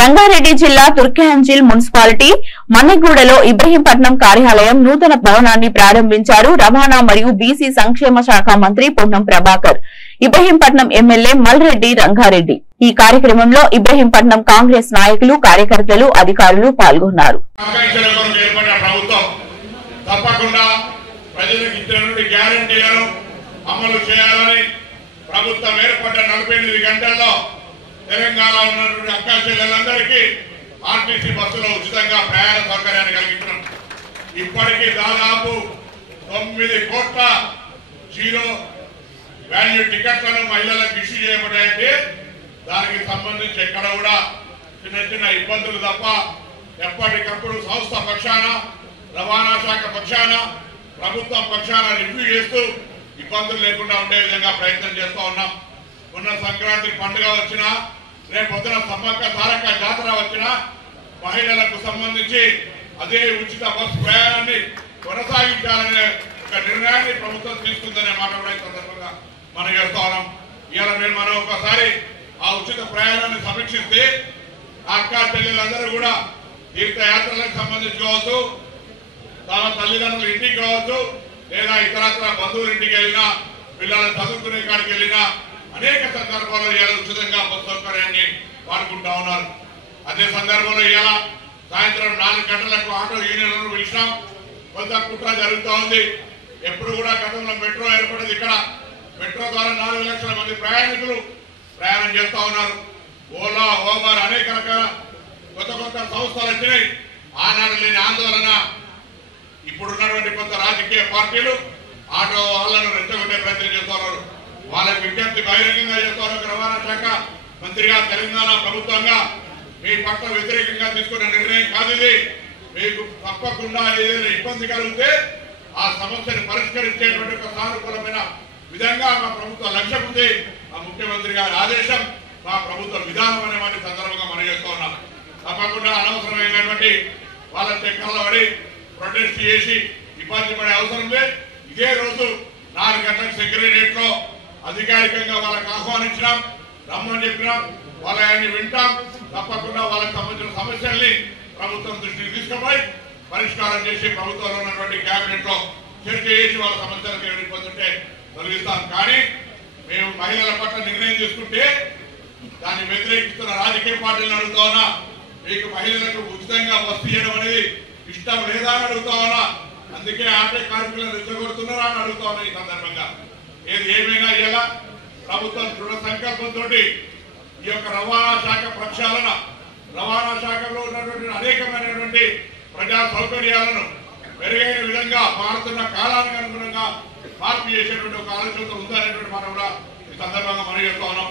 రంగారెడ్డి జిల్లా తుర్కయాంజిల్ మున్సిపాలిటీ మన్నెగూడలో ఇబ్రహీంపట్నం కార్యాలయం నూతన భవనాన్ని ప్రారంభించారు రవాణా మరియు బీసీ సంక్షేమ శాఖ మంత్రి పొన్నం ప్రభాకర్. ఇబ్రహీంపట్నం ఎమ్మెల్యే మల్రెడ్డి రంగారెడ్డి. ఈ కార్యక్రమంలో ఇబ్రహీంపట్నం కాంగ్రెస్ నాయకులు, కార్యకర్తలు, అధికారులు పాల్గొన్నారు. ప్రభుత్వం ఏర్పడ్డ 48 గంటల్లో తెలంగాణ ఉన్నటువంటి అక్కా చెల్లెలందరికీ ఆర్టీసీ బస్సులో ఉచితంగా ప్రయాణ సౌకర్యాన్ని కలిగించడం. ఇప్పటికీ దాదాపు 9 కోట్ల జీరో వాల్యూ టికెట్లను మహిళలకు ఇష్యూ చేయబడ్డాయంటే దానికి సంబంధించి ఎక్కడ కూడా చిన్న చిన్న ఇబ్బందులు తప్ప ఎప్పటికప్పుడు సంస్థ పక్షాన, రవాణా శాఖ పక్షాన, ప్రభుత్వం పక్షాన రివ్యూ చేస్తూ ఇబ్బందులు లేకుండా ఉండే విధంగా ప్రయత్నం చేస్తూ ఉన్నాం. మొన్న సంక్రాంతి పండుగ వచ్చినా, రేపు పొద్దున సమ్మక్క సారక్క జాతర వచ్చినా మహిళలకు సంబంధించి అదే ఉచిత బస్సు ప్రయాణాన్ని కొనసాగించాలనే ఒక నిర్ణయాన్ని ప్రభుత్వం తీసుకుందనే మాట కూడా ఈ సందర్భంగా మనం చేస్తా ఉన్నాం. ఇవాళ మనం ఒకసారి ఆ ఉచిత ప్రయాణాన్ని సమీక్షిస్తే అక్కా చెల్లెలందరూ కూడా తీర్థయాత్రలకు సంబంధించి కావచ్చు, తమ తల్లిదండ్రుల ఇంటికి కావచ్చు, లేదా ఇతరత్ర బంధువుల ఇంటికి వెళ్ళినా, పిల్లలు చదువుకునే కాడికి వెళ్ళినా అనేక సందర్భాల్లో ఇలా ఉచితంగా బస్సు సౌకర్యాన్ని వాడుకుంటా ఉన్నారు. అదే సందర్భంలో ఇలా సాయంత్రం 4 గంటలకు ఆటో యూనియన్లను పిలిచినాం. కొంత కుట్ర జరుగుతూ ఉంది. ఎప్పుడు కూడా గతంలో మెట్రో ఏర్పడింది. ఇక్కడ మెట్రో ద్వారా 4 లక్షల మంది ప్రయాణికులు ప్రయాణం చేస్తూ ఉన్నారు. ఓలా, ఓబర్ అనేక రకాల కొత్త సంస్థలు వచ్చినాయి. ఆనాడు లేని ఆందోళన ఇప్పుడున్నటువంటి కొంత రాజకీయ పార్టీలు ఆటో వాళ్ళను రెచ్చగొట్టే ప్రయత్నం చేస్తున్నారు. వాళ్ళకి విజ్ఞప్తి బహిరంగంగా చేస్తున్నారు. రవాణా శాఖ మంత్రిగా, తెలంగాణ ప్రభుత్వంగా మీ పట్ల వ్యతిరేకంగా తీసుకున్న నిర్ణయం కాదు ఇది. మీకు తప్పకుండా ఏదైనా ఇబ్బంది కలిగితే ఆ సమస్యను పరిష్కరించేటువంటి ఒక సానుకూలమైన విధంగా మా ప్రభుత్వ లక్ష్యం ఉంది. ఆ ముఖ్యమంత్రి గారి ఆదేశం, మా ప్రభుత్వ విధానం అనేటువంటి సందర్భంగా మనం చేస్తూ ఉన్నాం. తప్పకుండా అనవసరమైనటువంటి వాళ్ళ చక్రాల పడి ప్రొటెస్ట్ చేసి ఇబ్బంది పడే అవసరం లేదు. ఇదే రోజు 4 గంటలకు సెక్రటరియట్ లో అధికారికంగా వాళ్ళకి ఆహ్వానించినాం, రమ్మని చెప్పినాం. వాళ్ళని వింటాం. తప్పకుండా వాళ్ళకి సంబంధించిన సమస్యల్ని ప్రభుత్వం దృష్టికి తీసుకుపోయి పరిష్కారం చేసి ప్రభుత్వంలో ఉన్నటువంటి కేబినెట్ లో చర్చ చేసి వాళ్ళ సమస్యలకు ఏమి ఇబ్బంది ఉంటే తొలగిస్తాం. కానీ మేము మహిళల పట్ల నిర్ణయం తీసుకుంటే దాన్ని వ్యతిరేకిస్తున్న రాజకీయ పార్టీలను అడుగుతా ఉన్నా, మీకు మహిళలకు ఉచితంగా బస్సు చేయడం అనేది ఇష్టం లేదా అని అడుగుతా ఉన్నా. అందుకే ఆటో కార్మికులను రెచ్చగొడుతున్నారా అని అడుగుతా ఉన్నా. ఈ సందర్భంగా ఏది ఏమైనా ఇలా ప్రభుత్వం దృఢ సంకల్పంతో ఈ యొక్క రవాణా శాఖ ప్రక్షాళన, రవాణా శాఖలో ఉన్నటువంటి అనేకమైనటువంటి ప్రజా సౌకర్యాలను మెరుగైన విధంగా మారుతున్న కాలానికి అనుగుణంగా మార్పు చేసేటువంటి ఒక ఆలోచనతో ఉందనేటువంటి మనం కూడా ఈ సందర్భంగా మనం చేస్తా ఉన్నాం.